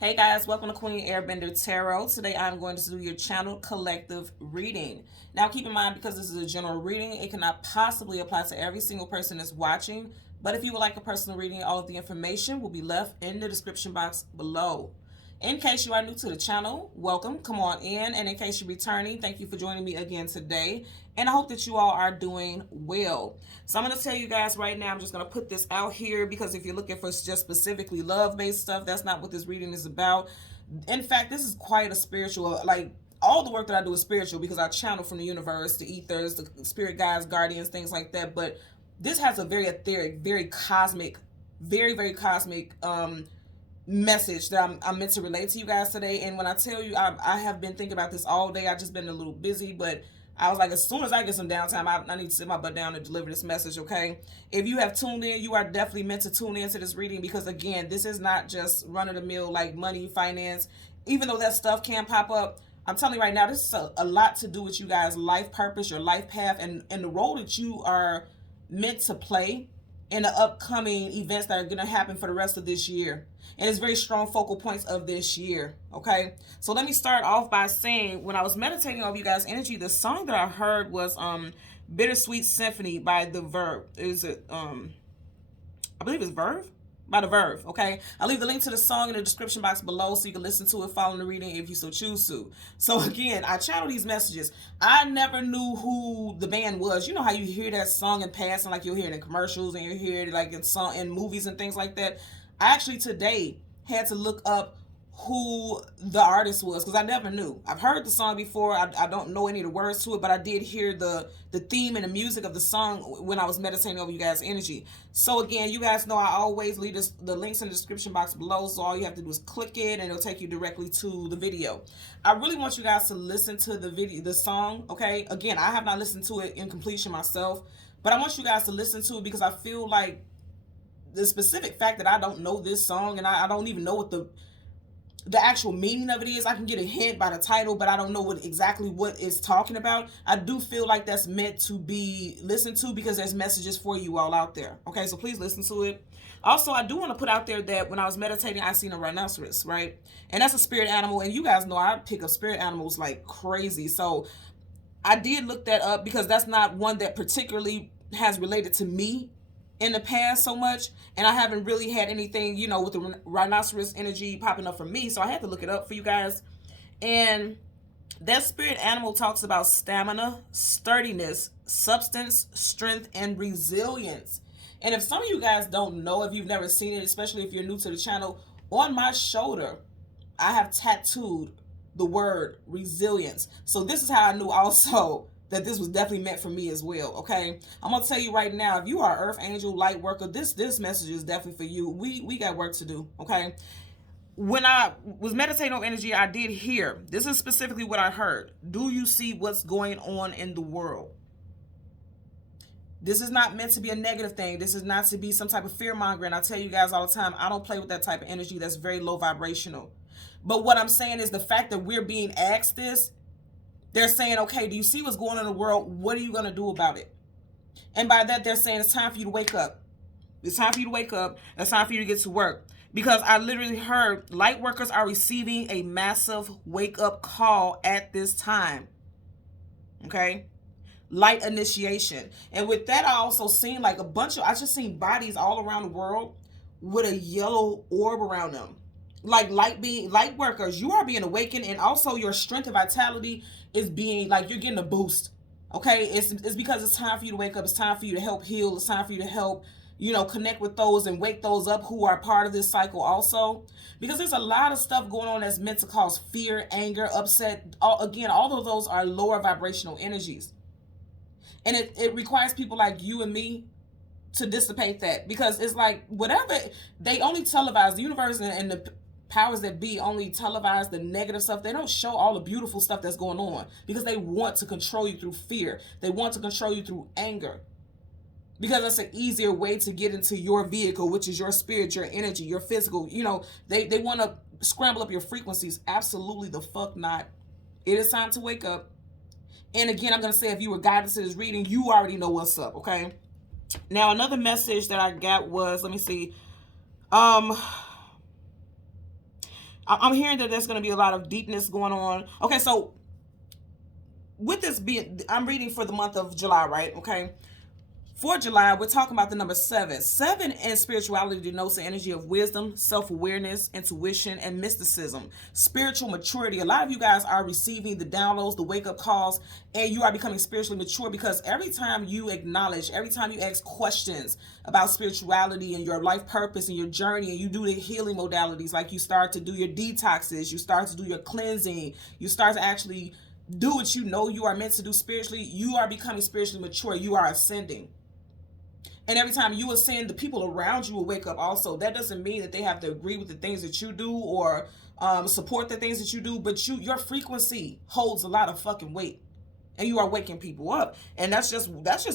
Hey guys, welcome to Queen Airbender Tarot. Today I'm going to do your channel collective reading. Now keep in mind, because this is a general reading, it cannot possibly apply to every single person that's watching. But if you would like a personal reading, all of the information will be left in the description box below. In case you are new to the channel, welcome, come on in. And in case you're returning, thank you for joining me again today. And I hope that you all are doing well. So I'm going to tell you guys right now, I'm just going to put this out here because if you're looking for just specifically love-based stuff, that's not what this reading is about. In fact, this is quite a spiritual, like all the work that I do is spiritual because I channel from the universe, the ethers, the spirit guides, guardians, things like that. But this has a very etheric, very cosmic, very cosmic message that I'm meant to relate to you guys today. And when I tell you, I have been thinking about this all day. I've just been a little busy, but I was like, as soon as I get some downtime, I need to sit my butt down and deliver this message, okay? If you have tuned in, you are definitely meant to tune into this reading because, again, this is not just run-of-the-mill like money, finance. Even though that stuff can pop up, I'm telling you right now, this is a lot to do with you guys' life purpose, your life path, and the role that you are meant to play in the upcoming events that are going to happen for the rest of this year. And it's very strong focal points of this year, okay? So let me start off by saying, when I was meditating over you guys' energy, the song that I heard was Bittersweet Symphony by The Verve. Is it, I believe it's Verve? By The Verve, okay? I'll leave the link to the song in the description box below so you can listen to it following the reading if you so choose to. So again, I channel these messages. I never knew who the band was. You know how you hear that song in passing, like you'll hear it in commercials and you hear it like in movies and things like that. I actually today had to look up who the artist was because I never knew. I've heard the song before. I don't know any of the words to it, but I did hear the theme and the music of the song when I was meditating over you guys' energy. So again, you guys know I always leave the links in the description box below, so all you have to do is click it and it'll take you directly to the video. I really want you guys to listen to the song, okay? Again, I have not listened to it in completion myself, but I want you guys to listen to it because I feel like the specific fact that I don't know this song and I don't even know what the actual meaning of it is. I can get a hint by the title, but I don't know exactly what it's talking about. I do feel like that's meant to be listened to because there's messages for you all out there. Okay, so please listen to it. Also, I do want to put out there that when I was meditating, I seen a rhinoceros, right? And that's a spirit animal, and you guys know I pick up spirit animals like crazy. So I did look that up because that's not one that particularly has related to me in the past so much, and I haven't really had anything, you know, with the rhinoceros energy popping up for me, so I had to look it up for you guys. And that spirit animal talks about stamina, sturdiness, substance, strength, and resilience. And if some of you guys don't know, if you've never seen it, especially if you're new to the channel, on my shoulder I have tattooed the word resilience. So this is how I knew also that this was definitely meant for me as well, okay? I'm going to tell you right now, if you are Earth Angel, Lightworker, this message is definitely for you. We got work to do, okay? When I was meditating on energy, I did hear, this is specifically what I heard. Do you see what's going on in the world? This is not meant to be a negative thing. This is not to be some type of fear-mongering. I tell you guys all the time, I don't play with that type of energy. That's very low vibrational. But what I'm saying is the fact that we're being asked this, they're saying, okay, do you see what's going on in the world? What are you going to do about it? And by that, they're saying it's time for you to wake up. It's time for you to wake up. It's time for you to get to work. Because I literally heard light workers are receiving a massive wake-up call at this time. Okay? Light initiation. And with that, I also seen like I just seen bodies all around the world with a yellow orb around them. Like light workers, you are being awakened, and also your strength and vitality is being like you're getting a boost. Okay, it's because it's time for you to wake up. It's time for you to help heal. It's time for you to help, you know, connect with those and wake those up who are part of this cycle also. Because there's a lot of stuff going on that's meant to cause fear, anger, upset. All of those are lower vibrational energies, and it requires people like you and me to dissipate that, because it's like whatever they only televise, the universe and the powers that be only televise the negative stuff. They don't show all the beautiful stuff that's going on because they want to control you through fear. They want to control you through anger because that's an easier way to get into your vehicle, which is your spirit, your energy, your physical. You know, they want to scramble up your frequencies. Absolutely the fuck not. It is time to wake up. And again, I'm going to say, if you were guided to this reading, you already know what's up, okay? Now, another message that I got was, let me see. I'm hearing that there's going to be a lot of deepness going on. Okay, so with this being, I'm reading for the month of July, right? Okay. For July, we're talking about the number 7. 7 in spirituality denotes the energy of wisdom, self-awareness, intuition, and mysticism. Spiritual maturity. A lot of you guys are receiving the downloads, the wake-up calls, and you are becoming spiritually mature because every time you acknowledge, every time you ask questions about spirituality and your life purpose and your journey, and you do the healing modalities, like you start to do your detoxes, you start to do your cleansing, you start to actually do what you know you are meant to do spiritually, you are becoming spiritually mature. You are ascending. And every time you ascend, the people around you will wake up also. That doesn't mean that they have to agree with the things that you do or support the things that you do, but your frequency holds a lot of fucking weight. And you are waking people up. And that's just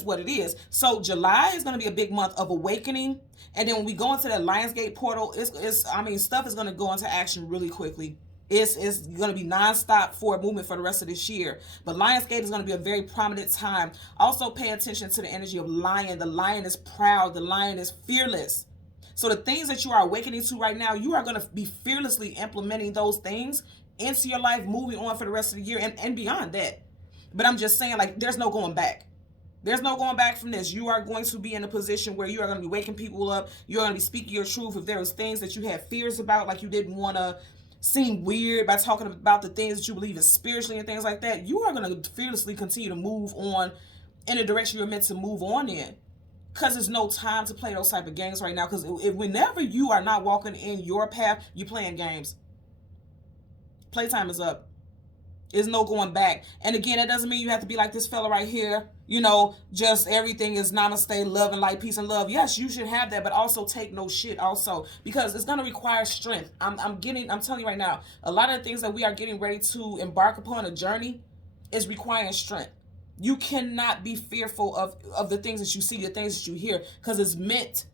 what it is. So July is going to be a big month of awakening. And then when we go into that Lionsgate portal, stuff is going to go into action really quickly. It's going to be nonstop forward movement for the rest of this year. But Lionsgate is going to be a very prominent time. Also pay attention to the energy of lion. The lion is proud. The lion is fearless. So the things that you are awakening to right now, you are going to be fearlessly implementing those things into your life, moving on for the rest of the year and beyond that. But I'm just saying, like, there's no going back. There's no going back from this. You are going to be in a position where you are going to be waking people up. You're going to be speaking your truth. If there was things that you had fears about, like you didn't want to seem weird by talking about the things that you believe in spiritually and things like that, you are going to fearlessly continue to move on in the direction you're meant to move on in. Because there's no time to play those type of games right now. Because whenever you are not walking in your path, you're playing games. Playtime is up. There's no going back. And again, it doesn't mean you have to be like this fella right here. You know, just everything is namaste, love and light, peace and love. Yes, you should have that, but also take no shit also. Because it's going to require strength. I'm telling you right now, a lot of the things that we are getting ready to embark upon a journey is requiring strength. You cannot be fearful of the things that you see, the things that you hear, because it's meant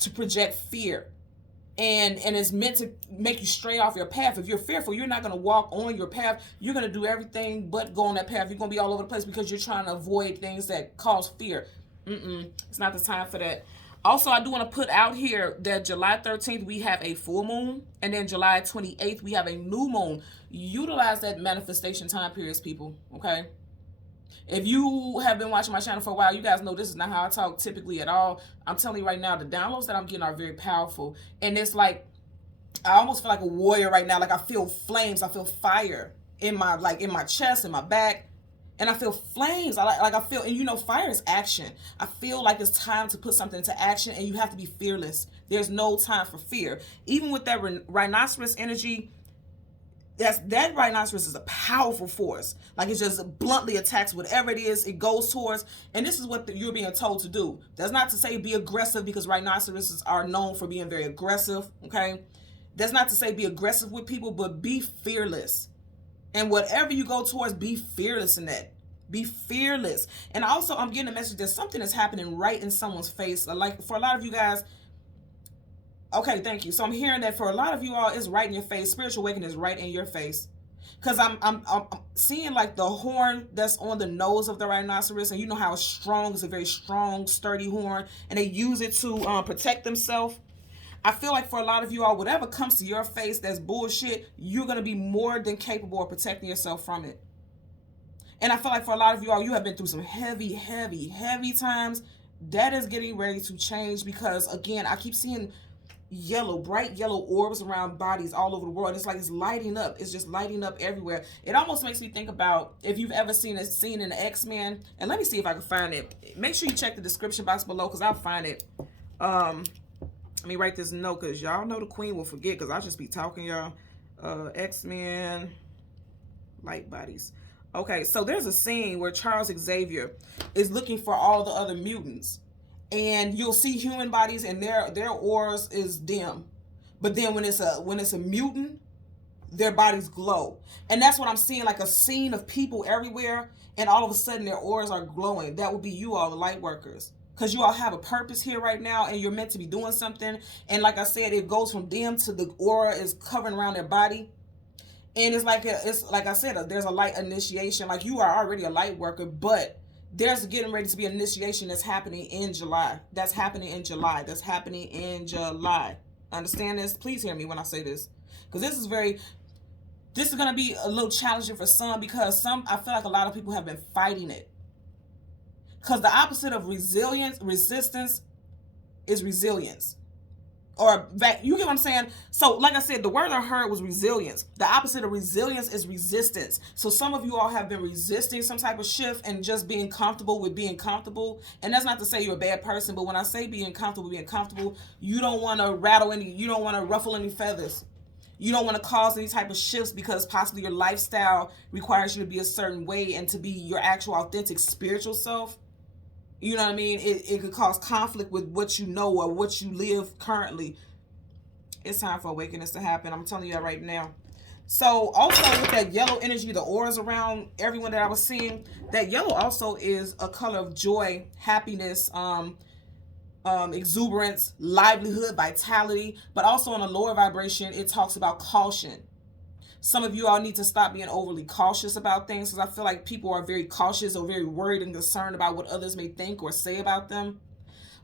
to project fear. And it's meant to make you stray off your path. If you're fearful, you're not going to walk on your path. You're going to do everything but go on that path. You're going to be all over the place because you're trying to avoid things that cause fear. It's not the time for that. Also, I do want to put out here that July 13th, we have a full moon. And then July 28th, we have a new moon. Utilize that manifestation time periods, people. Okay? If you have been watching my channel for a while, you guys know this is not how I talk typically at all. I'm telling you right now, the downloads that I'm getting are very powerful. And it's like, I almost feel like a warrior right now. Like I feel flames. I feel fire in my chest, in my back. And I feel flames. I feel, and you know, fire is action. I feel like it's time to put something into action and you have to be fearless. There's no time for fear. Even with that rhinoceros energy, that rhinoceros is a powerful force. Like it just bluntly attacks whatever it is it goes towards. And this is what you're being told to do. That's not to say be aggressive, because rhinoceroses are known for being very aggressive. Okay. That's not to say be aggressive with people, but be fearless. And whatever you go towards, be fearless in that. Be fearless. And also, I'm getting a message that something is happening right in someone's face. Like for a lot of you guys, okay, thank you. So I'm hearing that for a lot of you all, it's right in your face. Spiritual awakening is right in your face. Because I'm seeing like the horn that's on the nose of the rhinoceros. And you know how it's strong. It's a very strong, sturdy horn. And they use it to protect themselves. I feel like for a lot of you all, whatever comes to your face that's bullshit, you're going to be more than capable of protecting yourself from it. And I feel like for a lot of you all, you have been through some heavy, heavy, heavy times. That is getting ready to change because, again, I keep seeing bright yellow orbs around bodies all over the world. It's like it's lighting up. It's just lighting up everywhere. It almost makes me think about if you've ever seen a scene in the X-Men. And let me see if I can find it. Make sure you check the description box below because I'll find it. Let me write this note because y'all know the queen will forget because I'll just be talking, y'all. X-Men light bodies. Okay, so there's a scene where Charles Xavier is looking for all the other mutants. And you'll see human bodies and their auras is dim. But then when it's a mutant, their bodies glow. And that's what I'm seeing, like a scene of people everywhere, and all of a sudden their auras are glowing. That would be you all, the light workers. Because you all have a purpose here right now and you're meant to be doing something. And like I said, it goes from dim to the aura is covering around their body. And it's like I said, there's a light initiation. Like you are already a light worker, but there's getting ready to be an initiation that's happening in July. That's happening in July. Understand this? Please hear me when I say this. Because this is going to be a little challenging for some, because I feel like a lot of people have been fighting it. Because the opposite of resistance is resilience. Or you get what I'm saying? So like I said, the word I heard was resilience. The opposite of resilience is resistance. So some of you all have been resisting some type of shift and just being comfortable with being comfortable. And that's not to say you're a bad person, but when I say being comfortable, you don't want to you don't want to ruffle any feathers. You don't want to cause any type of shifts because possibly your lifestyle requires you to be a certain way and to be your actual authentic spiritual self. You know what I mean? It could cause conflict with what you know or what you live currently. It's time for awakeness to happen. I'm telling you that right now. So also with that yellow energy, the auras around everyone that I was seeing, that yellow also is a color of joy, happiness, exuberance, livelihood, vitality. But also on a lower vibration, it talks about caution. Some of you all need to stop being overly cautious about things, because I feel like people are very cautious or very worried and concerned about what others may think or say about them.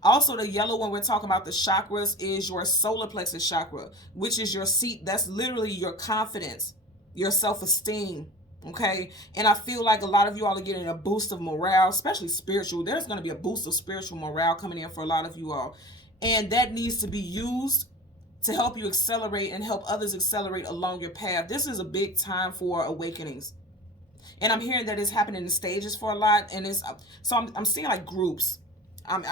Also, the yellow, when we're talking about the chakras, is your solar plexus chakra, which is your seat. That's literally your confidence, your self-esteem, okay? And I feel like a lot of you all are getting a boost of morale, especially spiritual. There's going to be a boost of spiritual morale coming in for a lot of you all. And that needs to be used to help you accelerate and help others accelerate along your path. This is a big time for awakenings. And I'm hearing that it's happening in stages for a lot. And I'm seeing like groups. I'm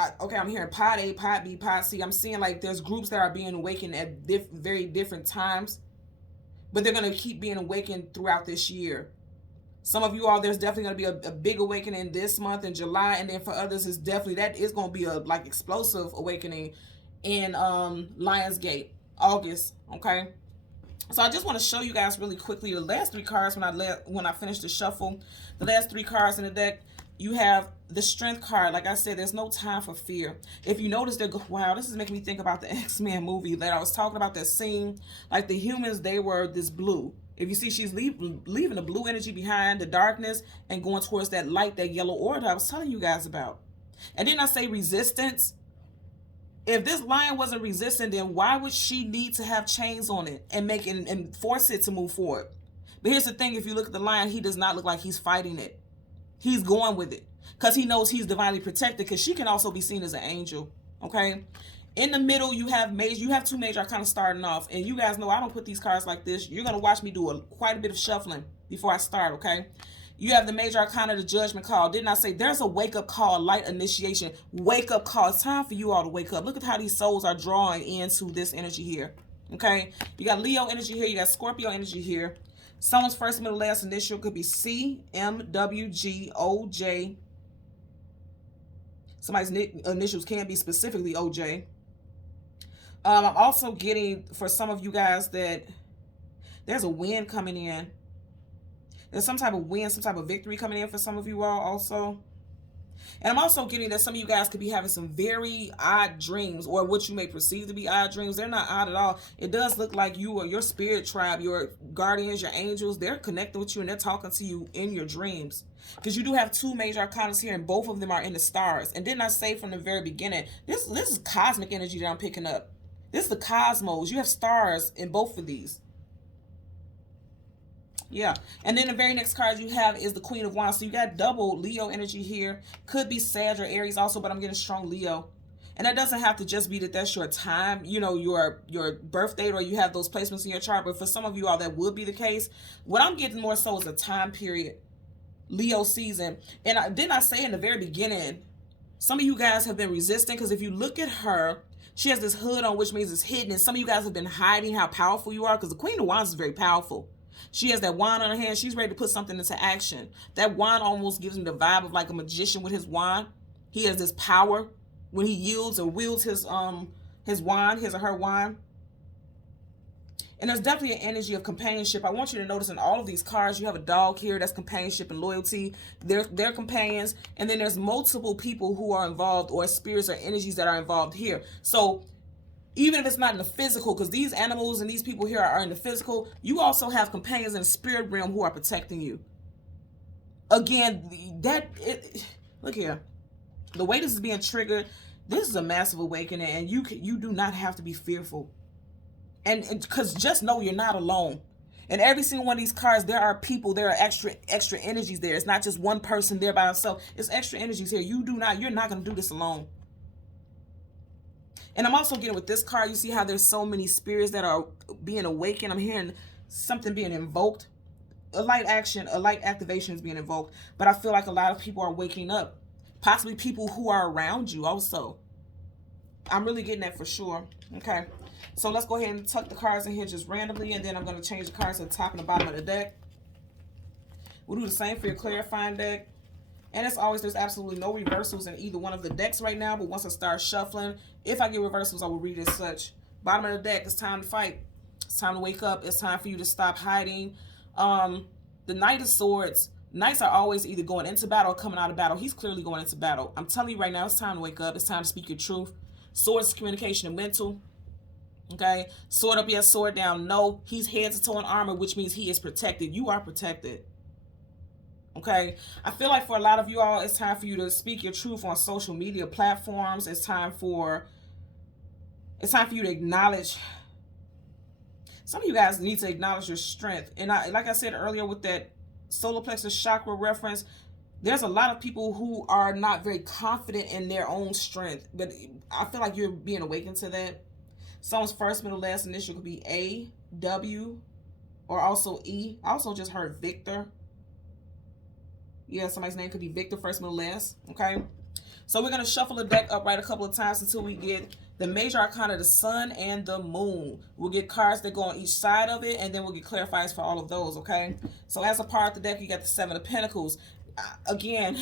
hearing pod A, pod B, pod C. I'm seeing like there's groups that are being awakened at very different times. But they're going to keep being awakened throughout this year. Some of you all, there's definitely going to be a big awakening this month in July. And then for others, that is going to be a like explosive awakening in Lionsgate. August, okay? So I just want to show you guys really quickly the last three cards when I finished the shuffle. The last three cards in the deck, you have the Strength card. Like I said, there's no time for fear. If you notice, wow, this is making me think about the X-Men movie that I was talking about, that scene. Like the humans, they were this blue. If you see, she's leaving the blue energy behind, the darkness, and going towards that light, that yellow aura that I was telling you guys about. And then I say resistance. If this lion wasn't resistant, then why would she need to have chains on it and force it to move forward? But here's the thing, if you look at the lion, he does not look like he's fighting it. He's going with it because he knows he's divinely protected, because she can also be seen as an angel, okay? In the middle, you have two major arcana starting off, and you guys know I don't put these cards like this. You're going to watch me do quite a bit of shuffling before I start, okay? You have the major arcana, the judgment call. Didn't I say there's a wake-up call, a light initiation, wake-up call? It's time for you all to wake up. Look at how these souls are drawing into this energy here, okay? You got Leo energy here. You got Scorpio energy here. Someone's first, middle, last initial could be C, M, W, G, O, J. Somebody's initials can be specifically OJ. I'm also getting, for some of you guys, that there's a win coming in. There's some type of win, some type of victory coming in for some of you all also. And I'm also getting that some of you guys could be having some very odd dreams, or what you may perceive to be odd dreams. They're not odd at all. It does look like you or your spirit tribe, your guardians, your angels, they're connected with you and they're talking to you in your dreams. Because you do have two major arcanas here, and both of them are in the stars. And didn't I say from the very beginning, this is cosmic energy that I'm picking up. This is the cosmos. You have stars in both of these. Yeah. And then the very next card you have is the Queen of Wands. So you got double Leo energy here. Could be Sag or Aries also, but I'm getting strong Leo. And that doesn't have to just be that that's your time, you know, your birth date, or you have those placements in your chart. But for some of you all, that would be the case. What I'm getting more so is a time period, Leo season. And didn't I say in the very beginning, some of you guys have been resistant, because if you look at her, she has this hood on, which means it's hidden. And some of you guys have been hiding how powerful you are, because the Queen of Wands is very powerful. She has that wand on her hand. She's ready to put something into action. That wand almost gives me the vibe of like a magician with his wand. He has this power when he yields or wields his wand, his or her wand. And there's definitely an energy of companionship. I want you to notice in all of these cards, you have a dog here. That's companionship and loyalty. They're companions. And then there's multiple people who are involved, or spirits or energies that are involved here. So even if it's not in the physical, because these animals and these people here are in the physical, you also have companions in the spirit realm who are protecting you. Again, look here. The way this is being triggered, this is a massive awakening, and you do not have to be fearful. And because just know you're not alone. And every single one of these cards, there are people, there are extra energies there. It's not just one person there by himself. It's extra energies here. You're not going to do this alone. And I'm also getting with this card, you see how there's so many spirits that are being awakened. I'm hearing something being invoked. A light activation is being invoked. But I feel like a lot of people are waking up. Possibly people who are around you also. I'm really getting that for sure. Okay. So let's go ahead and tuck the cards in here just randomly, and then I'm going to change the cards to the top and the bottom of the deck. We'll do the same for your clarifying deck. And as always, there's absolutely no reversals in either one of the decks right now, but once I start shuffling, if I get reversals, I will read as such. Bottom of the deck, it's time to fight. It's time to wake up. It's time for you to stop hiding. The Knight of Swords. Knights are always either going into battle or coming out of battle. He's clearly going into battle. I'm telling you right now, it's time to wake up. It's time to speak your truth. Swords is communication and mental. Okay, sword up, yes, sword down, no. He's head to toe in armor, which means he is protected. You are protected. Okay, I feel like for a lot of you all, it's time for you to speak your truth on social media platforms. It's time for you to acknowledge. Some of you guys need to acknowledge your strength. And like I said earlier with that solar plexus chakra reference, there's a lot of people who are not very confident in their own strength. But I feel like you're being awakened to that. Someone's first, middle, last initial could be A, W, or also E. I also just heard Victor. Yeah, somebody's name could be Victor, first, middle, last. Okay. So we're going to shuffle the deck upright a couple of times until we get the major arcana, the sun and the moon. We'll get cards that go on each side of it, and then we'll get clarifiers for all of those, okay? So as a part of the deck, you got the Seven of Pentacles. Again,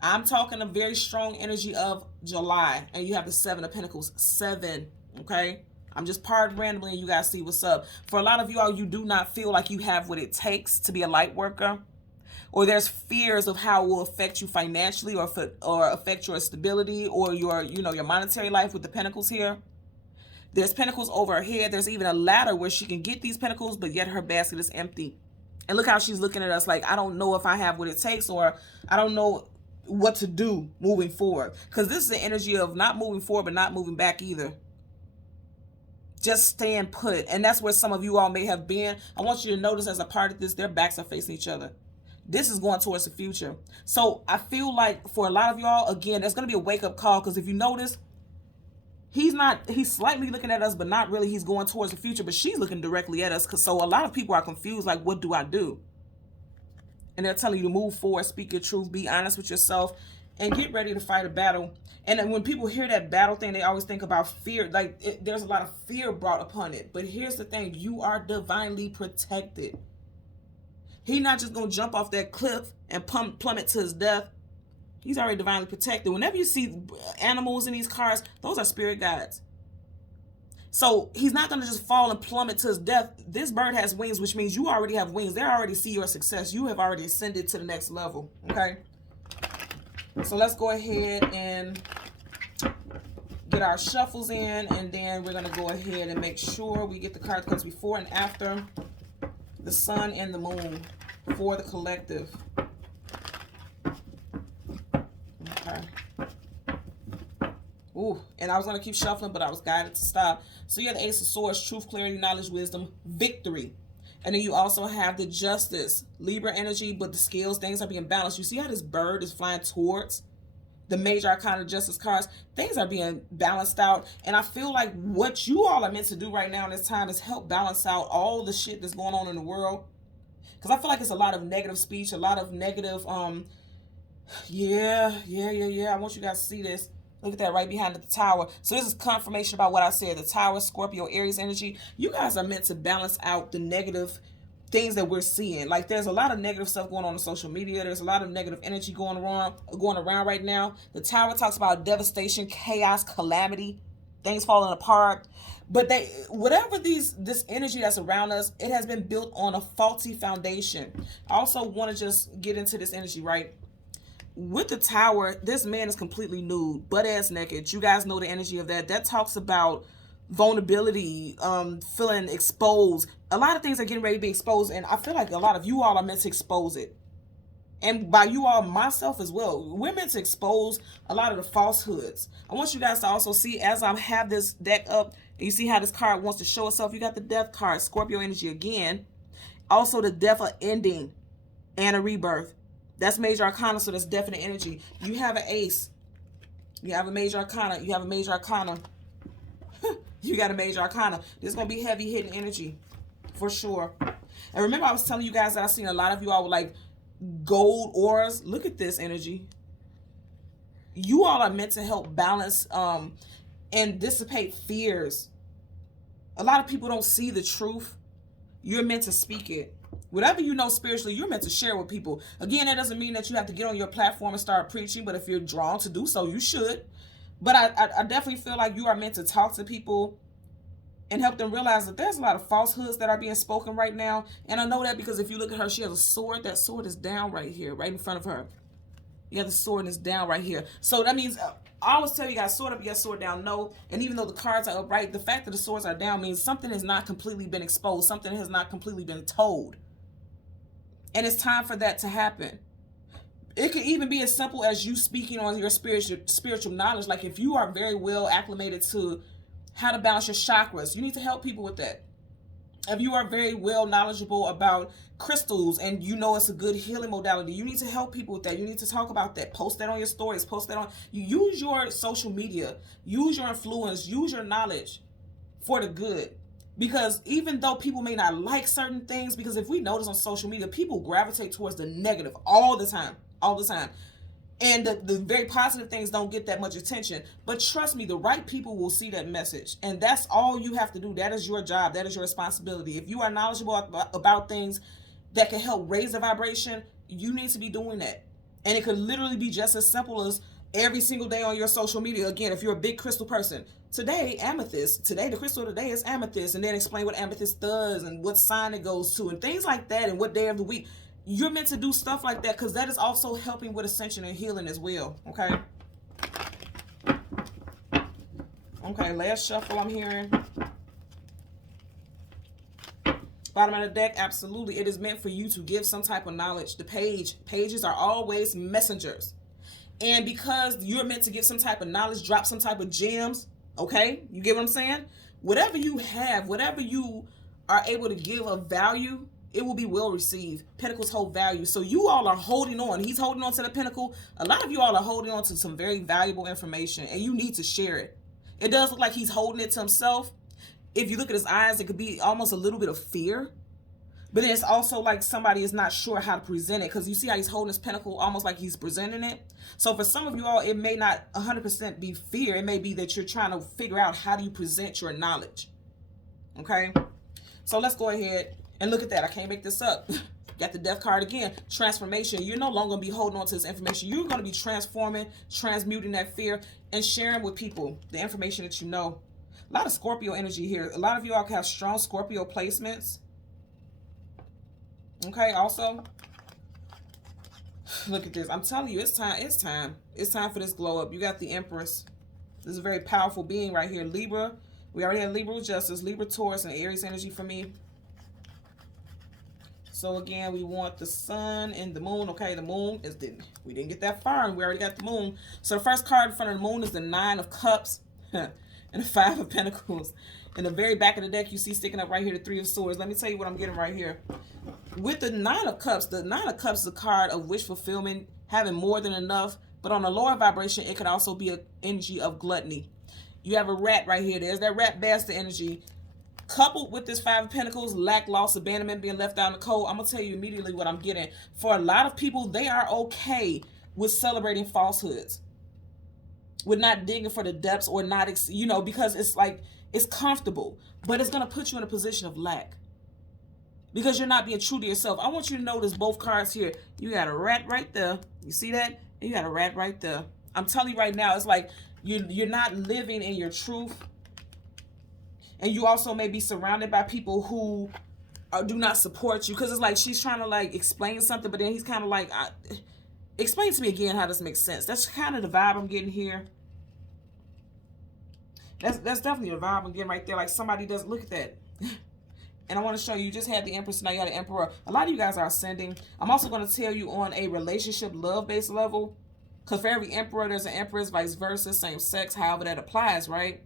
I'm talking a very strong energy of July, and you have the Seven of Pentacles. 7. Okay, I'm just parting randomly and you guys see what's up. For a lot of you all, you do not feel like you have what it takes to be a light worker, or there's fears of how it will affect you financially, or affect your stability or your your monetary life with the pentacles here. There's pentacles over her head. There's even a ladder where she can get these pentacles, but yet her basket is empty. And look how she's looking at us like, I don't know if I have what it takes, or I don't know what to do moving forward. Because this is the energy of not moving forward, but not moving back either. Just staying put. And that's where some of you all may have been. I want you to notice as a part of this, their backs are facing each other. This is going towards the future. So I feel like for a lot of y'all, again, there's going to be a wake-up call. Because if you notice, he's slightly looking at us, but not really. He's going towards the future, but she's looking directly at us. So a lot of people are confused, like, what do I do? And they're telling you to move forward, speak your truth, be honest with yourself, and get ready to fight a battle. And then when people hear that battle thing, they always think about fear. Like, there's a lot of fear brought upon it. But here's the thing. You are divinely protected. He's not just going to jump off that cliff and plummet to his death. He's already divinely protected. Whenever you see animals in these cards, those are spirit guides. So he's not going to just fall and plummet to his death. This bird has wings, which means you already have wings. They already see your success. You have already ascended to the next level. Okay? So let's go ahead and get our shuffles in, and then we're going to go ahead and make sure we get the card that comes before and after the sun and the moon for the collective. Okay. Ooh, and I was going to keep shuffling, but I was guided to stop. So you have the Ace of Swords, truth, clarity, knowledge, wisdom, victory. And then you also have the Justice, Libra energy, but the scales, things are being balanced. You see how this bird is flying towards the major arcana Justice cards? Things are being balanced out. And I feel like what you all are meant to do right now in this time is help balance out all the shit that's going on in the world. Because I feel like it's a lot of negative speech, a lot of negative, yeah. I want you guys to see this. Look at that right behind the tower. So this is confirmation about what I said. The tower, Scorpio, Aries energy. You guys are meant to balance out the negative things that we're seeing. Like, there's a lot of negative stuff going on social media. There's a lot of negative energy going around right now. The tower talks about devastation, chaos, calamity, things falling apart. But whatever this energy that's around us, it has been built on a faulty foundation. I also want to just get into this energy, right? With the tower, this man is completely nude, butt ass naked. You guys know the energy of that. That talks about vulnerability, feeling exposed. A lot of things are getting ready to be exposed, and I feel like a lot of you all are meant to expose it. And by you all, myself as well, we're meant to expose a lot of the falsehoods. I want you guys to also see, as I have this deck up And you see how this card wants to show itself? You got the death card, Scorpio energy again. Also the death of ending and a rebirth. That's major arcana, so that's definite energy. You have an ace. You have a major arcana. You have a major arcana. You got a major arcana. This is going to be heavy hitting energy for sure. And remember I was telling you guys that I've seen a lot of you all with like gold auras. Look at this energy. You all are meant to help balance and dissipate fears. A lot of people don't see the truth. You're meant to speak it. Whatever you know spiritually, you're meant to share with people. Again, that doesn't mean that you have to get on your platform and start preaching, but if you're drawn to do so, you should. But I definitely feel like you are meant to talk to people and help them realize that there's a lot of falsehoods that are being spoken right now. And I know that because if you look at her, she has a sword. That sword is down right here, right in front of her. You have the sword and it's down right here. So that means, I always tell you guys, sword up, you got sword down, no. And even though the cards are upright, the fact that the swords are down means something has not completely been exposed. Something has not completely been told. And it's time for that to happen. It could even be as simple as you speaking on your spiritual knowledge. Like if you are very well acclimated to how to balance your chakras, you need to help people with that. If you are very well knowledgeable about crystals and you know it's a good healing modality, you need to help people with that. You need to talk about that. Post that on your stories. Post that on. You use your social media. Use your influence. Use your knowledge for the good. Because even though people may not like certain things, because if we notice on social media, people gravitate towards the negative all the time. All the time. And the very positive things don't get that much attention. But trust me, the right people will see that message. And that's all you have to do. That is your job. That is your responsibility. If you are knowledgeable about things that can help raise the vibration, you need to be doing that. And it could literally be just as simple as every single day on your social media. Again, if you're a big crystal person, today, amethyst. Today, the crystal of the day is amethyst. And then explain what amethyst does and what sign it goes to and things like that and what day of the week. You're meant to do stuff like that because that is also helping with ascension and healing as well. Okay. Okay, last shuffle I'm hearing. Bottom of the deck, absolutely. It is meant for you to give some type of knowledge. The pages are always messengers. And because you're meant to give some type of knowledge, drop some type of gems. Okay, you get what I'm saying? Whatever you have, whatever you are able to give of value, it will be well received. Pentacles hold value. So you all are holding on. He's holding on to the pentacle. A lot of you all are holding on to some very valuable information and you need to share it. It does look like he's holding it to himself. If you look at his eyes, it could be almost a little bit of fear. But it's also like somebody is not sure how to present it because you see how he's holding his pentacle almost like he's presenting it. So for some of you all, it may not 100% be fear. It may be that you're trying to figure out how do you present your knowledge. Okay? So let's go ahead. And look at that. I can't make this up. Got the death card again. Transformation. You're no longer going to be holding on to this information. You're going to be transforming, transmuting that fear, and sharing with people the information that you know. A lot of Scorpio energy here. A lot of you all have strong Scorpio placements. Okay, also, look at this. I'm telling you, it's time. It's time. It's time for this glow up. You got the Empress. This is a very powerful being right here. Libra. We already had Libra with Justice, Libra, Taurus, and Aries energy for me. So again, we want the sun and the moon. Okay, the moon is we didn't get that far and we already got the moon. So the first card in front of the moon is the Nine of Cups and the Five of Pentacles. In the very back of the deck, you see sticking up right here the Three of Swords. Let me tell you what I'm getting right here. With the Nine of Cups is a card of wish fulfillment, having more than enough. But on a lower vibration, it could also be an energy of gluttony. You have a rat right here. There's that rat bastard energy. Coupled with this Five of Pentacles, lack, loss, abandonment, being left out in the cold, I'm going to tell you immediately what I'm getting. For a lot of people, they are okay with celebrating falsehoods. With not digging for the depths or not, because it's like, it's comfortable. But it's going to put you in a position of lack. Because you're not being true to yourself. I want you to notice both cards here. You got a rat right there. You see that? And you got a rat right there. I'm telling you right now, it's like you're not living in your truth. And you also may be surrounded by people who do not support you. Because it's like she's trying to like explain something. But then he's kind of like, explain to me again how this makes sense. That's kind of the vibe I'm getting here. That's definitely the vibe I'm getting right there. Like somebody does, look at that. And I want to show you, just had the Empress, now you got the Emperor. A lot of you guys are ascending. I'm also going to tell you on a relationship love-based level. Because for every Emperor, there's an Empress, vice versa, same sex, however that applies, right?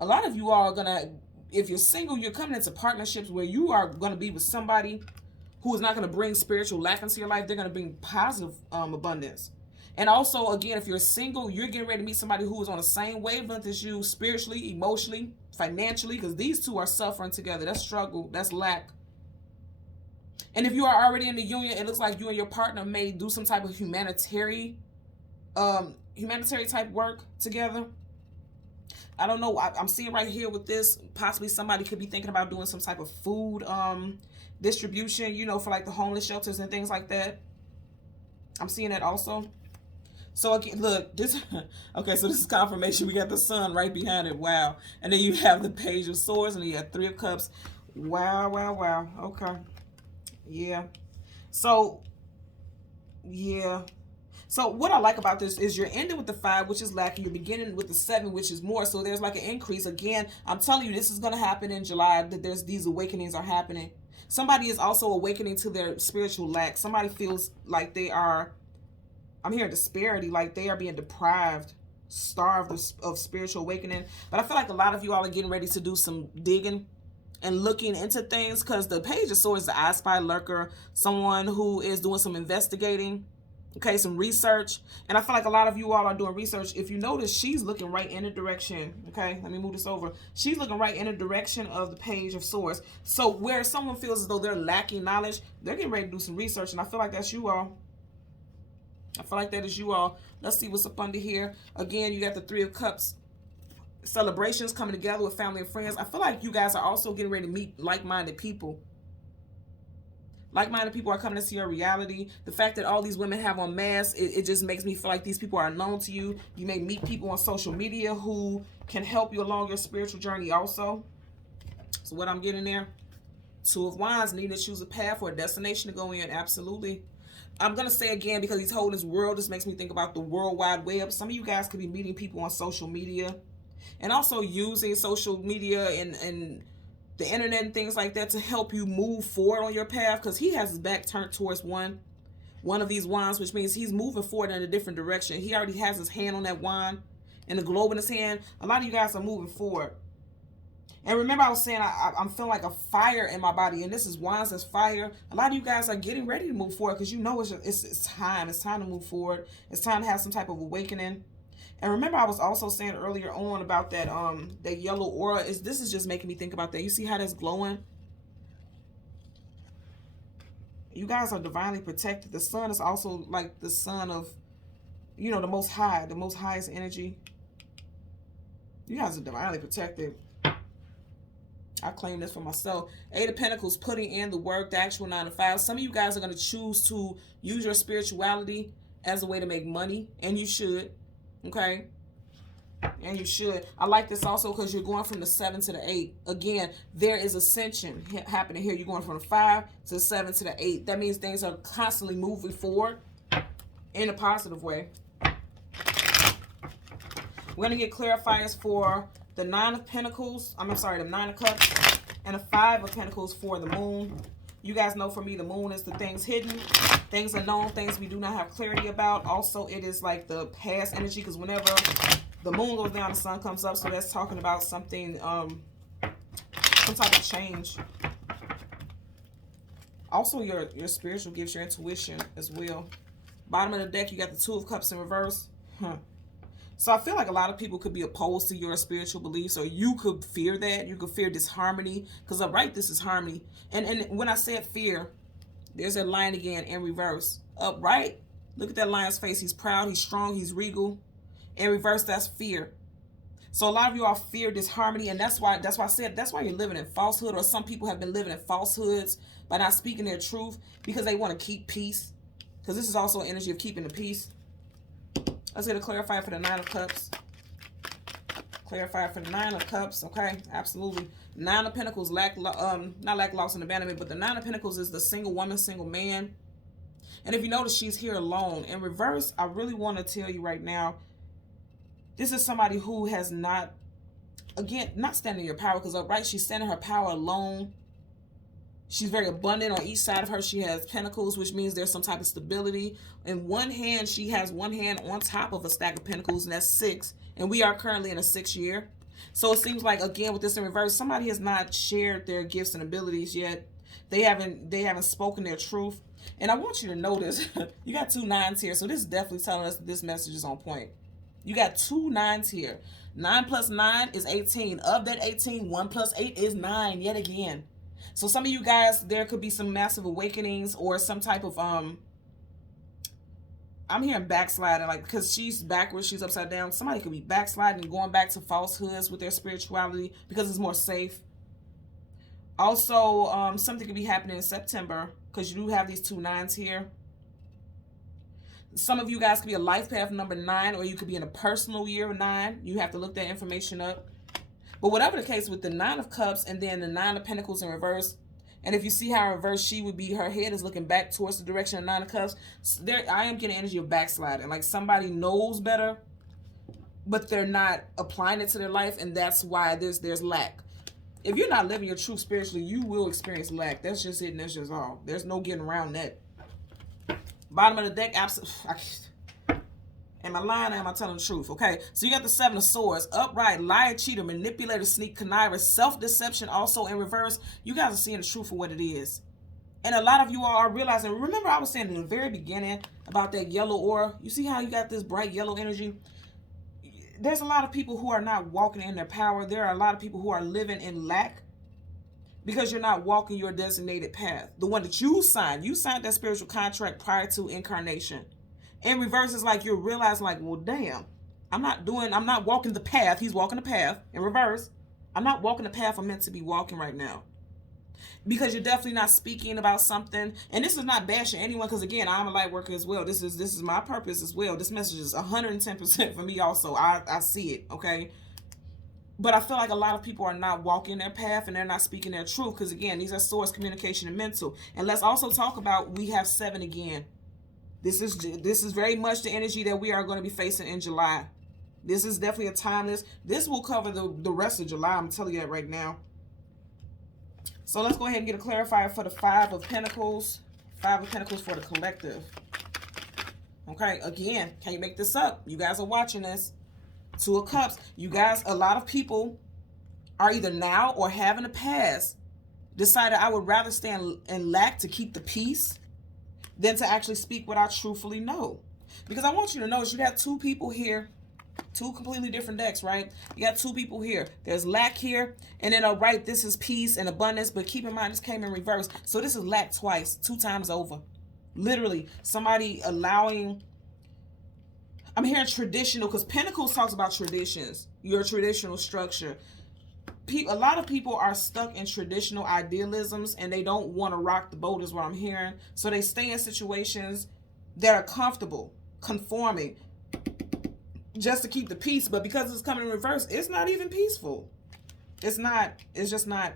A lot of you all are gonna, if you're single, you're coming into partnerships where you are gonna be with somebody who is not gonna bring spiritual lack into your life. They're gonna bring positive abundance. And also, again, if you're single, you're getting ready to meet somebody who is on the same wavelength as you, spiritually, emotionally, financially, because these two are suffering together. That's struggle, that's lack. And if you are already in the union, it looks like you and your partner may do some type of humanitarian type work together. I don't know. I'm seeing right here with this, possibly somebody could be thinking about doing some type of food distribution, you know, for like the homeless shelters and things like that. I'm seeing that also. So again, look, this, okay, so this is confirmation. We got the sun right behind it. Wow. And then you have the Page of Swords, and then you have Three of Cups. Wow, wow, wow. Okay. Yeah. So, yeah. So what I like about this is you're ending with the 5, which is lack, and you're beginning with the 7, which is more. So there's like an increase. Again, I'm telling you, this is going to happen in July, that there's these awakenings are happening. Somebody is also awakening to their spiritual lack. Somebody feels like they are, I'm hearing disparity, like they are being deprived, starved of spiritual awakening. But I feel like a lot of you all are getting ready to do some digging and looking into things, because the Page of Swords is the I Spy Lurker, someone who is doing some investigating, okay, some research. And I feel like a lot of you all are doing research. If you notice, she's looking right in the direction, okay, let me move this over. She's looking right in the direction of the Page of Swords. So where someone feels as though they're lacking knowledge, they're getting ready to do some research, and I feel like that's you all. I feel like that is you all. Let's see what's up under here. Again, you got the Three of Cups. Celebrations coming together with family and friends. I feel like you guys are also getting ready to meet like-minded people. Like-minded people are coming into your reality. The fact that all these women have on masks, it just makes me feel like these people are unknown to you. You may meet people on social media who can help you along your spiritual journey also. So what I'm getting there, Two of Wands, needing to choose a path or a destination to go in. Absolutely. I'm going to say again, because he's holding his world, this makes me think about the World Wide Web. Some of you guys could be meeting people on social media, and also using social media and the internet and things like that to help you move forward on your path, because he has his back turned towards one of these wands, which means he's moving forward in a different direction. He already has his hand on that wand and the globe in his hand. A lot of you guys are moving forward. And remember, I was saying I'm feeling like a fire in my body, and this is wands as fire. A lot of you guys are getting ready to move forward, because you know it's time. It's time to move forward. It's time to have some type of awakening. And remember, I was also saying earlier on about that that yellow aura. This is just making me think about that. You see how that's glowing? You guys are divinely protected. The sun is also like the son of, you know, the most high, the most highest energy. You guys are divinely protected. I claim this for myself. 8 of Pentacles, putting in the work, the actual 9 to 5. Some of you guys are going to choose to use your spirituality as a way to make money, and you should. Okay? And you should. I like this also because you're going from the 7 to the 8. Again, there is ascension happening here. You're going from the 5 to the 7 to the 8. That means things are constantly moving forward in a positive way. We're going to get clarifiers for the 9 of Pentacles. I'm sorry, the 9 of Cups, and the 5 of Pentacles for the Moon. You guys know, for me, the Moon is the things hidden, things unknown, things we do not have clarity about. Also, it is like the past energy, because whenever the Moon goes down, the Sun comes up. So that's talking about something, some type of change. Also, your spiritual gifts, your intuition as well. Bottom of the deck, you got the 2 of Cups in reverse. So I feel like a lot of people could be opposed to your spiritual beliefs, or you could fear that. You could fear disharmony, because upright, this is harmony. And when I said fear, there's that line again in reverse. Upright, look at that lion's face. He's proud, he's strong, he's regal. In reverse, that's fear. So a lot of you all fear disharmony, and that's why I said that's why you're living in falsehood, or some people have been living in falsehoods by not speaking their truth, because they want to keep peace. Because this is also an energy of keeping the peace. Let's get a clarifier for the 9 of Cups. Clarifier for the 9 of Cups. Okay, absolutely. 9 of Pentacles, not lack, loss, and abandonment, but the 9 of Pentacles is the single woman, single man. And if you notice, she's here alone. In reverse, I really want to tell you right now, this is somebody who has not, again, not standing in your power, because upright, she's standing her power alone. She's very abundant. On each side of her, she has pentacles, which means there's some type of stability. In one hand, she has one hand on top of a stack of pentacles, and that's 6. And we are currently in a 6th year. So it seems like, again, with this in reverse, somebody has not shared their gifts and abilities yet. They haven't spoken their truth. And I want you to notice, you got 2 9s here. So this is definitely telling us that this message is on point. You got 2 9s here. 9 plus 9 is 18. Of that 18, 1 plus 8 is 9 yet again. So some of you guys, there could be some massive awakenings or some type of, I'm hearing backsliding, like, because she's backwards, she's upside down. Somebody could be backsliding and going back to falsehoods with their spirituality because it's more safe. Also, something could be happening in September because you do have these 2 9s here. Some of you guys could be a life path number 9, or you could be in a personal year 9. You have to look that information up. But whatever the case, with the 9 of Cups and then the 9 of Pentacles in reverse, and if you see how in reverse she would be, her head is looking back towards the direction of 9 of Cups, there I am getting energy of backsliding. Like somebody knows better, but they're not applying it to their life, and that's why there's lack. If you're not living your truth spiritually, you will experience lack. That's just it, and that's just all. There's no getting around that. Bottom of the deck, am I lying or am I telling the truth? Okay, so you got the 7 of Swords, upright, liar, cheater, manipulator, sneak, conniver, self-deception also in reverse. You guys are seeing the truth for what it is. And a lot of you all are realizing, remember I was saying in the very beginning about that yellow aura? You see how you got this bright yellow energy? There's a lot of people who are not walking in their power. There are a lot of people who are living in lack because you're not walking your designated path. The one that you signed that spiritual contract prior to incarnation. In reverse, it's like you're realizing, like, well, damn, I'm not walking the path. He's walking the path. In reverse, I'm not walking the path I'm meant to be walking right now. Because you're definitely not speaking about something. And this is not bashing anyone, because again, I'm a light worker as well. This is my purpose as well. This message is 110% for me also. I see it, okay? But I feel like a lot of people are not walking their path and they're not speaking their truth. Because again, these are source, communication, and mental. And let's also talk about, we have 7 again. This is very much the energy that we are going to be facing in July. This is definitely a timeless. This will cover the rest of July. I'm telling you that right now. So let's go ahead and get a clarifier for the 5 of Pentacles. 5 of Pentacles for the collective. Okay, again, can you make this up? You guys are watching this. 2 of Cups. You guys, a lot of people are either now or have in the past decided I would rather stay in lack to keep the peace than to actually speak what I truthfully know. Because I want you to notice you got 2 people here, 2 completely different decks, right? You got 2 people here. There's lack here, and then right, this is peace and abundance, but keep in mind this came in reverse. So this is lack twice, 2 times over. Literally, somebody allowing, I'm hearing traditional, because Pentacles talks about traditions, your traditional structure. A lot of people are stuck in traditional idealisms and they don't want to rock the boat is what I'm hearing. So they stay in situations that are comfortable, conforming, just to keep the peace. But because it's coming in reverse, it's not even peaceful. It's just not.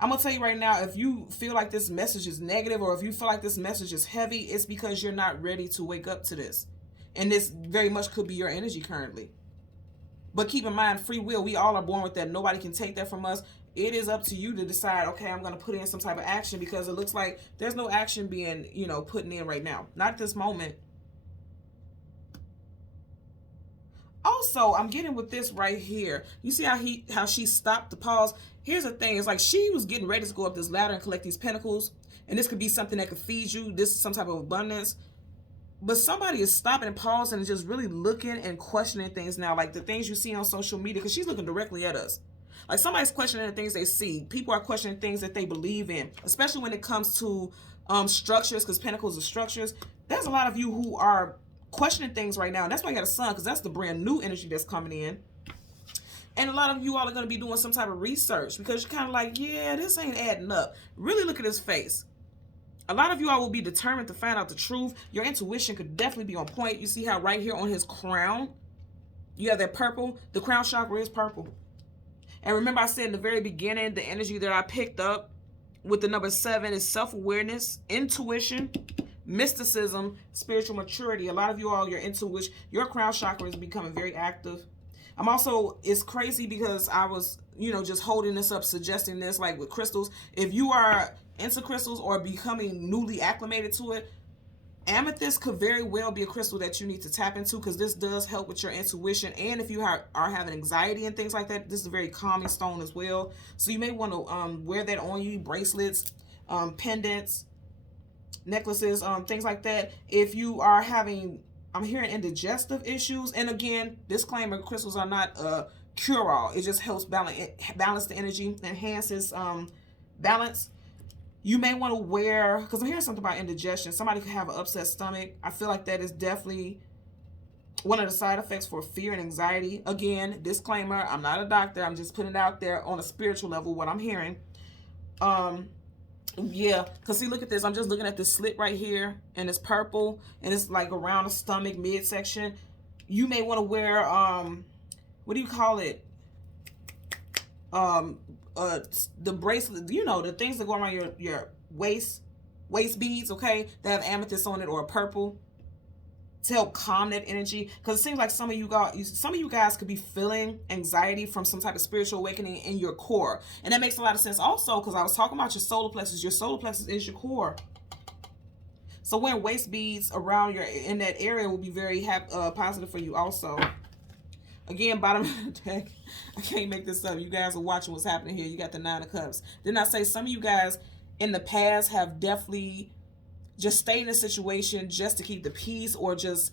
I'm going to tell you right now, if you feel like this message is negative or if you feel like this message is heavy, it's because you're not ready to wake up to this. And this very much could be your energy currently. But keep in mind, free will, we all are born with that. Nobody can take that from us. It is up to you to decide, okay, I'm going to put in some type of action, because it looks like there's no action being, putting in right now. Not at this moment. Also, I'm getting with this right here. You see how she stopped the pause? Here's the thing. It's like she was getting ready to go up this ladder and collect these pentacles. And this could be something that could feed you. This is some type of abundance. But somebody is stopping and pausing and just really looking and questioning things now. Like the things you see on social media, because she's looking directly at us. Like somebody's questioning the things they see. People are questioning things that they believe in, especially when it comes to structures, because Pentacles are structures. There's a lot of you who are questioning things right now. And that's why you got a Sun, because that's the brand new energy that's coming in. And a lot of you all are going to be doing some type of research, because you're kind of like, yeah, this ain't adding up. Really look at his face. A lot of you all will be determined to find out the truth. Your intuition could definitely be on point. You see how right here on his crown, you have that purple. The crown chakra is purple. And remember I said in the very beginning, the energy that I picked up with the number 7 is self-awareness, intuition, mysticism, spiritual maturity. A lot of you all, your intuition, your crown chakra is becoming very active. I'm also, it's crazy because I was, just holding this up, suggesting this, like with crystals. If you are into crystals or becoming newly acclimated to it, Amethyst could very well be a crystal that you need to tap into, because this does help with your intuition. And if you are having anxiety and things like that, this is a very calming stone as well. So you may want to wear that on you, bracelets, pendants, necklaces, things like that. If you are having, I'm hearing indigestive issues. And again, disclaimer, crystals are not a cure-all. It just helps balance the energy, enhances balance. You may want to wear, because I'm hearing something about indigestion. Somebody could have an upset stomach. I feel like that is definitely one of the side effects for fear and anxiety. Again, disclaimer, I'm not a doctor. I'm just putting it out there on a spiritual level, what I'm hearing. Yeah, because see, look at this. I'm just looking at this slit right here, and it's purple, and it's like around the stomach, midsection. You may want to wear, what do you call it? The bracelet, you know, the things that go around your waist beads, okay, that have amethyst on it, or a purple, to help calm that energy. Because it seems like some of you guys could be feeling anxiety from some type of spiritual awakening in your core, and that makes a lot of sense also, because I was talking about your solar plexus. Your solar plexus is your core. So wearing waist beads around in that area will be very positive for you also. Again, bottom of the deck, I can't make this up. You guys are watching what's happening here. You got the Nine of Cups. Didn't I say some of you guys in the past have definitely just stayed in a situation just to keep the peace, or just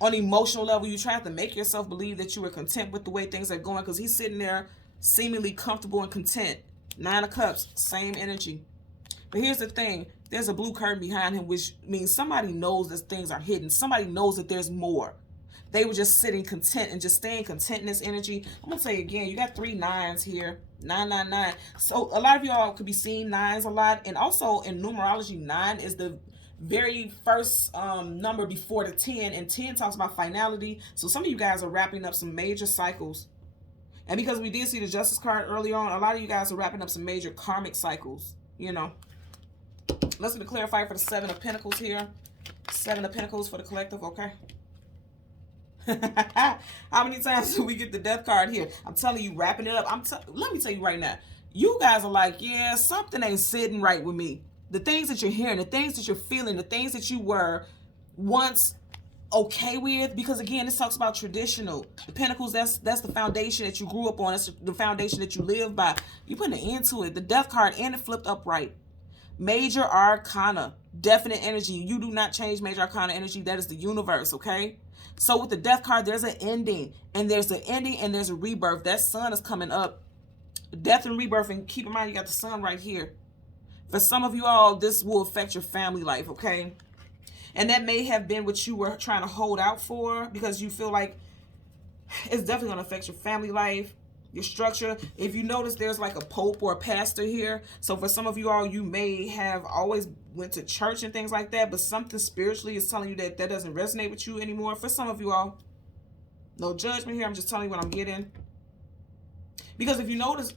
on an emotional level, you try to make yourself believe that you were content with the way things are going, because he's sitting there seemingly comfortable and content. Nine of Cups, same energy. But here's the thing. There's a blue curtain behind him, which means somebody knows that things are hidden. Somebody knows that there's more. They were just sitting content and just staying content in this energy. I'm going to say again, you got 3 9s here. 999. So a lot of y'all could be seeing 9s a lot. And also in numerology, 9 is the very first number before the 10. And 10 talks about finality. So some of you guys are wrapping up some major cycles. And because we did see the Justice card early on, a lot of you guys are wrapping up some major karmic cycles. You know. Let's get a clarifier for the 7 of Pentacles here. 7 of Pentacles for the collective, okay? How many times do we get the Death card here? I'm telling you, wrapping it up. Let me tell you right now. You guys are like, yeah, something ain't sitting right with me. The things that you're hearing, the things that you're feeling, the things that you were once okay with, because again, this talks about traditional. The Pentacles, that's the foundation that you grew up on. That's the foundation that you live by. You put an end to it. The Death card, and it flipped upright. Major Arcana, definite energy. You do not change Major Arcana energy. That is the universe, okay? So with the Death card, there's an ending, and there's an ending, and there's a rebirth. That sun is coming up. Death and rebirth, and keep in mind, you got the sun right here. For some of you all, this will affect your family life, okay? And that may have been what you were trying to hold out for, because you feel like it's definitely going to affect your family life, your structure. If you notice, there's like a pope or a pastor here. So for some of you all, you may have always went to church and things like that, but something spiritually is telling you that that doesn't resonate with you anymore. For some of you all, no judgment here. I'm just telling you what I'm getting. Because if you notice,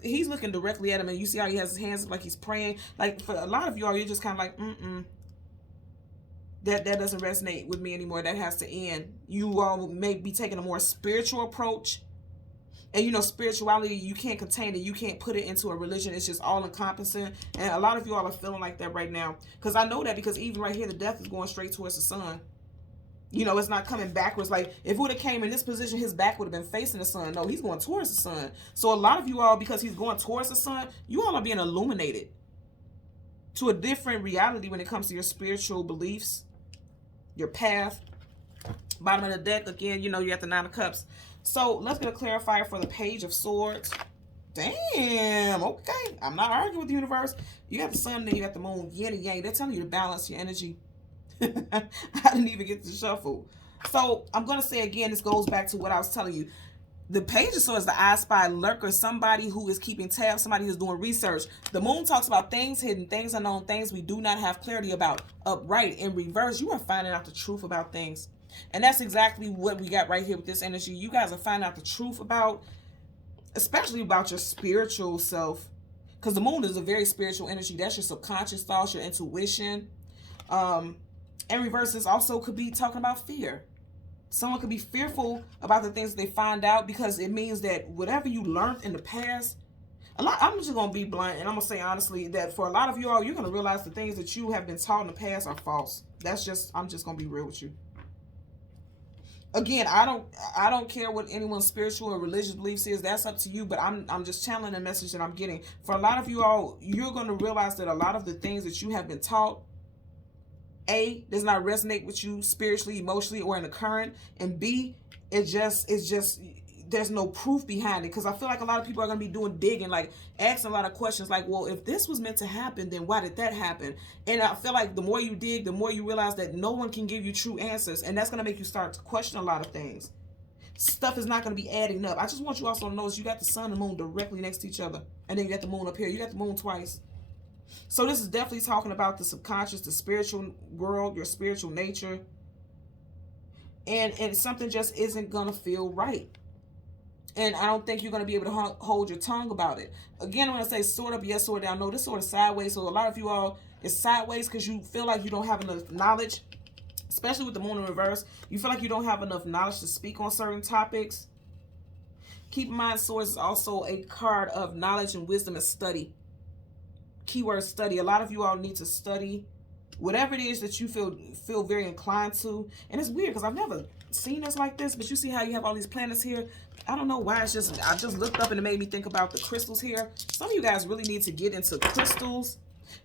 he's looking directly at him, and you see how he has his hands up like he's praying. Like for a lot of you all, you're just kind of like, that doesn't resonate with me anymore. That has to end. You all may be taking a more spiritual approach. And you know, spirituality, you can't contain it. You can't put it into a religion. It's just all encompassing. And a lot of you all are feeling like that right now. Because I know that, because even right here, the Death is going straight towards the sun. You know, it's not coming backwards. Like, if it would have came in this position, his back would have been facing the sun. No, he's going towards the sun. So a lot of you all, because he's going towards the sun, you all are being illuminated to a different reality when it comes to your spiritual beliefs, your path. Bottom of the deck, again, you know, you got the Nine of Cups. So let's get a clarifier for the Page of Swords. Damn, okay. I'm not arguing with the universe. You got the sun, then you got the moon, yin and yang. They're telling you to balance your energy. I didn't even get to shuffle. So I'm going to say again, this goes back to what I was telling you. The Page of Swords, the I Spy lurker, somebody who is keeping tabs, somebody who's doing research. The moon talks about things hidden, things unknown, things we do not have clarity about. Upright, in reverse, you are finding out the truth about things. And that's exactly what we got right here with this energy. You guys are finding out the truth about, especially about your spiritual self. Because the moon is a very spiritual energy. That's your subconscious thoughts, your intuition. And reverses also could be talking about fear. Someone could be fearful about the things they find out, because it means that whatever you learned in the past, I'm just gonna be blunt and I'm gonna say honestly that for a lot of you all, you're gonna realize the things that you have been taught in the past are false. I'm just gonna be real with you. Again, I don't care what anyone's spiritual or religious beliefs is. That's up to you. But I'm just channeling the message that I'm getting. For a lot of you all, you're gonna realize that a lot of the things that you have been taught, A, does not resonate with you spiritually, emotionally, or in the current, and B, it's just there's no proof behind it. Because I feel like a lot of people are going to be doing digging, like asking a lot of questions like, well, if this was meant to happen, then why did that happen? And I feel like the more you dig, the more you realize that no one can give you true answers, and that's going to make you start to question a lot of things. Stuff is not going to be adding up. I just want you also to notice you got the sun and moon directly next to each other, and then you got the moon up here. You got the moon twice. So this is definitely talking about the subconscious, the spiritual world, your spiritual nature, and something just isn't going to feel right. And I don't think you're going to be able to hold your tongue about it. Again, I'm going to say sword up, yes, sword down. No, this sword is sideways. So a lot of you all, it's sideways because you feel like you don't have enough knowledge, especially with the moon in reverse. You feel like you don't have enough knowledge to speak on certain topics. Keep in mind, sword is also a card of knowledge and wisdom and study. Keyword study. A lot of you all need to study whatever it is that you feel very inclined to. And it's weird because I've never seen this like this, but you see how you have all these planets here. I don't know why. I just looked up and it made me think about the crystals here. Some of you guys really need to get into crystals.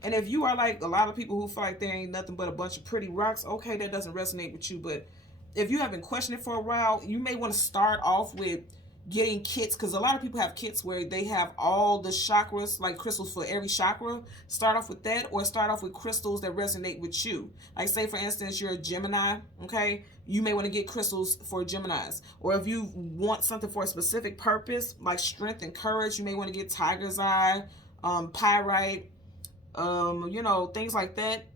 And if you are like a lot of people who feel like there ain't nothing but a bunch of pretty rocks, okay, that doesn't resonate with you. But if you have been questioning for a while, you may want to start off with getting kits, because a lot of people have kits where they have all the chakras, like crystals for every chakra. Start off with that, or start off with crystals that resonate with you. Like say for instance you're a Gemini, okay, you may want to get crystals for Geminis. Or if you want something for a specific purpose like strength and courage, you may want to get tiger's eye, pyrite, you know, things like that.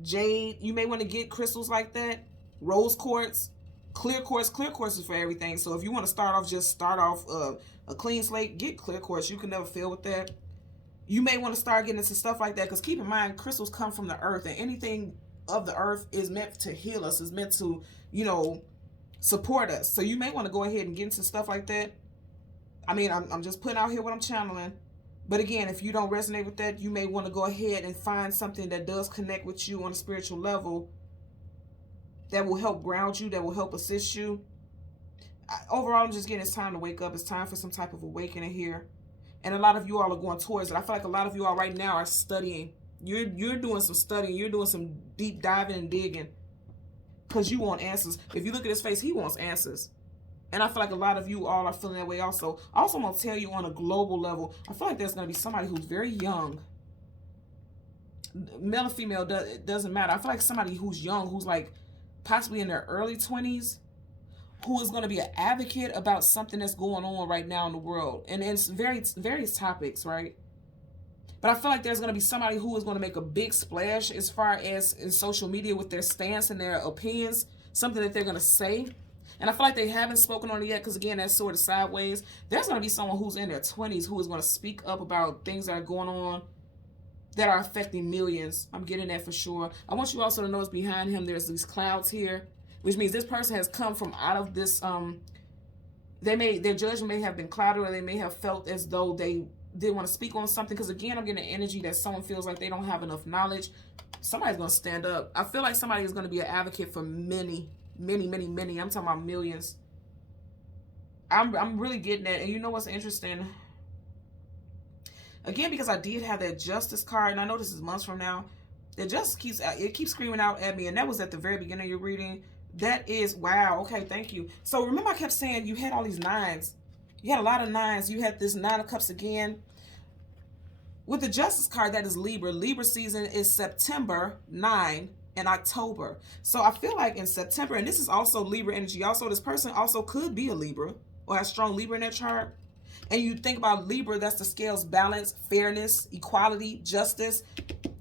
Jade, you may want to get crystals like that. Rose quartz, clear quartz. Clear quartz is for everything. So if you want to start off, just start off a clean slate, get clear quartz. You can never fail with that. You may want to start getting into stuff like that, because keep in mind, crystals come from the earth, and anything of the earth is meant to heal us, is meant to, you know, support us. So you may want to go ahead and get into stuff like that. I mean, I'm just putting out here what I'm channeling. But again, if you don't resonate with that, you may want to go ahead and find something that does connect with you on a spiritual level, that will help ground you, that will help assist you. Overall, I'm just getting it's time to wake up. It's time for some type of awakening here. And a lot of you all are going towards it. I feel like a lot of you all right now are studying. You're doing some studying. You're doing some deep diving and digging, because you want answers. If you look at his face, he wants answers. And I feel like a lot of you all are feeling that way also. Also, I'm going to tell you on a global level, I feel like there's going to be somebody who's very young. Male or female, it doesn't matter. I feel like somebody who's young, who's like possibly in their early 20s, who is going to be an advocate about something that's going on right now in the world. And it's various topics, right? But I feel like there's going to be somebody who is going to make a big splash as far as in social media with their stance and their opinions, something that they're going to say. And I feel like they haven't spoken on it yet, because again, that's sort of sideways. There's going to be someone who's in their 20s who is going to speak up about things that are going on that are affecting millions. I'm getting that for sure. I want you also to notice behind him there's these clouds here, which means this person has come from out of this, their judgment may have been clouded, or they may have felt as though they didn't want to speak on something. Because again, I'm getting an energy that someone feels like they don't have enough knowledge. Somebody's going to stand up. I feel like somebody is going to be an advocate for many. I'm talking about millions. I'm really getting that. And you know what's interesting? Again, because I did have that justice card, and I know this is months from now, it just keeps screaming out at me. And that was at the very beginning of your reading. That is, wow, okay, thank you. So remember I kept saying you had all these nines. You had a lot of nines. You had this 9 of cups again. With the justice card, that is Libra. Libra season is September 9 and October. So I feel like in September, and this is also Libra energy. Also, this person also could be a Libra or has strong Libra in their chart. And you think about Libra, that's the scales, balance, fairness, equality, justice.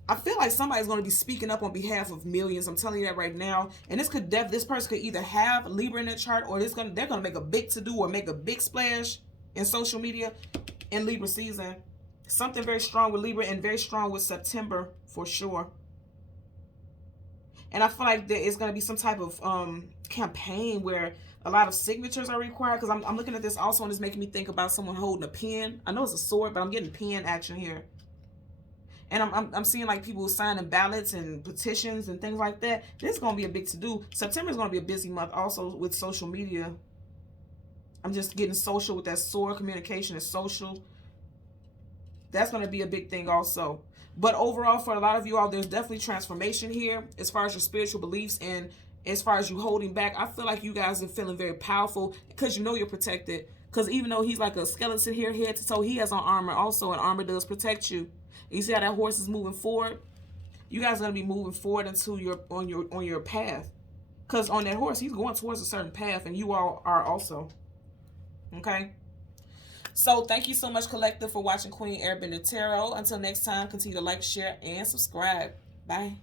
I feel like somebody's going to be speaking up on behalf of millions. I'm telling you that right now. And this person could either have Libra in their chart, or they're going to make a big to-do or make a big splash in social media in Libra season. Something very strong with Libra and very strong with September for sure. And I feel like there is going to be some type of campaign where A lot of signatures are required, because I'm looking at this also, and it's making me think about someone holding a pen. I know it's a sword, but I'm getting pen action here. And I'm seeing like people signing ballots and petitions and things like that. This is going to be a big to-do. September is going to be a busy month also with social media. I'm just getting social with that sword. Communication is social. That's going to be a big thing also. But overall, for a lot of you all, there's definitely transformation here as far as your spiritual beliefs, and as far as you holding back. I feel like you guys are feeling very powerful because you know you're protected. Because even though he's like a skeleton here, head to toe, he has on armor also, and armor does protect you. You see how that horse is moving forward? You guys are going to be moving forward into on your path. Because on that horse, he's going towards a certain path, and you all are also. Okay? So thank you so much, Collective, for watching Queen Airbender Tarot. Until next time, continue to like, share, and subscribe. Bye.